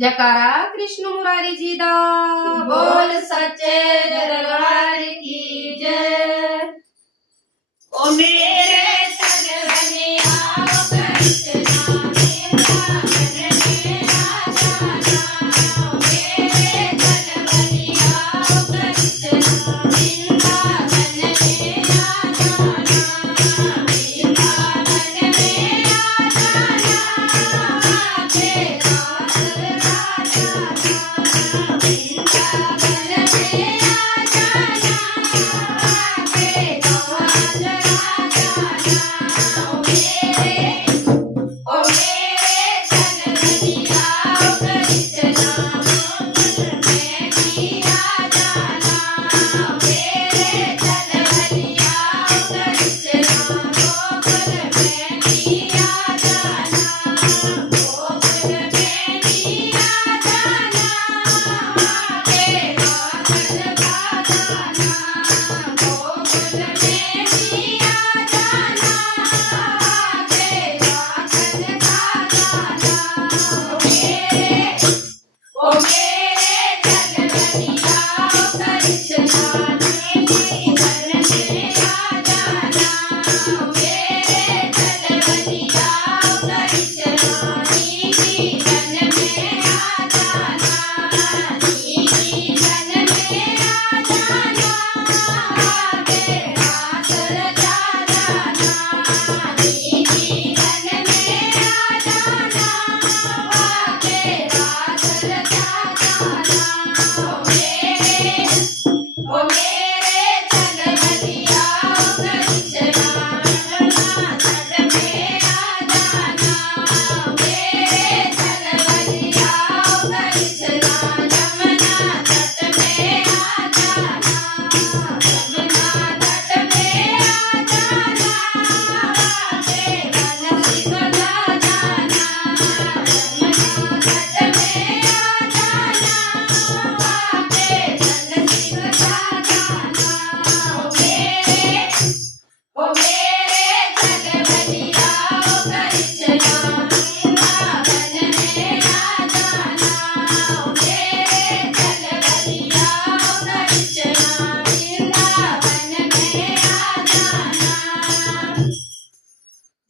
जयकारा कृष्ण मुरारी जी दा। बोल सच्चे दरबार की जय। ओ मेरे सजनिया कृष्णा वृंदावन में आ जाना। मेरे सजनिया कृष्णा वृंदावन में आ जाना। वृंदावन में आ जाना। तेरा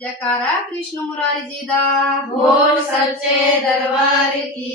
जयकारा कृष्ण मुरारी जी दा। बोल सच्चे दरबार की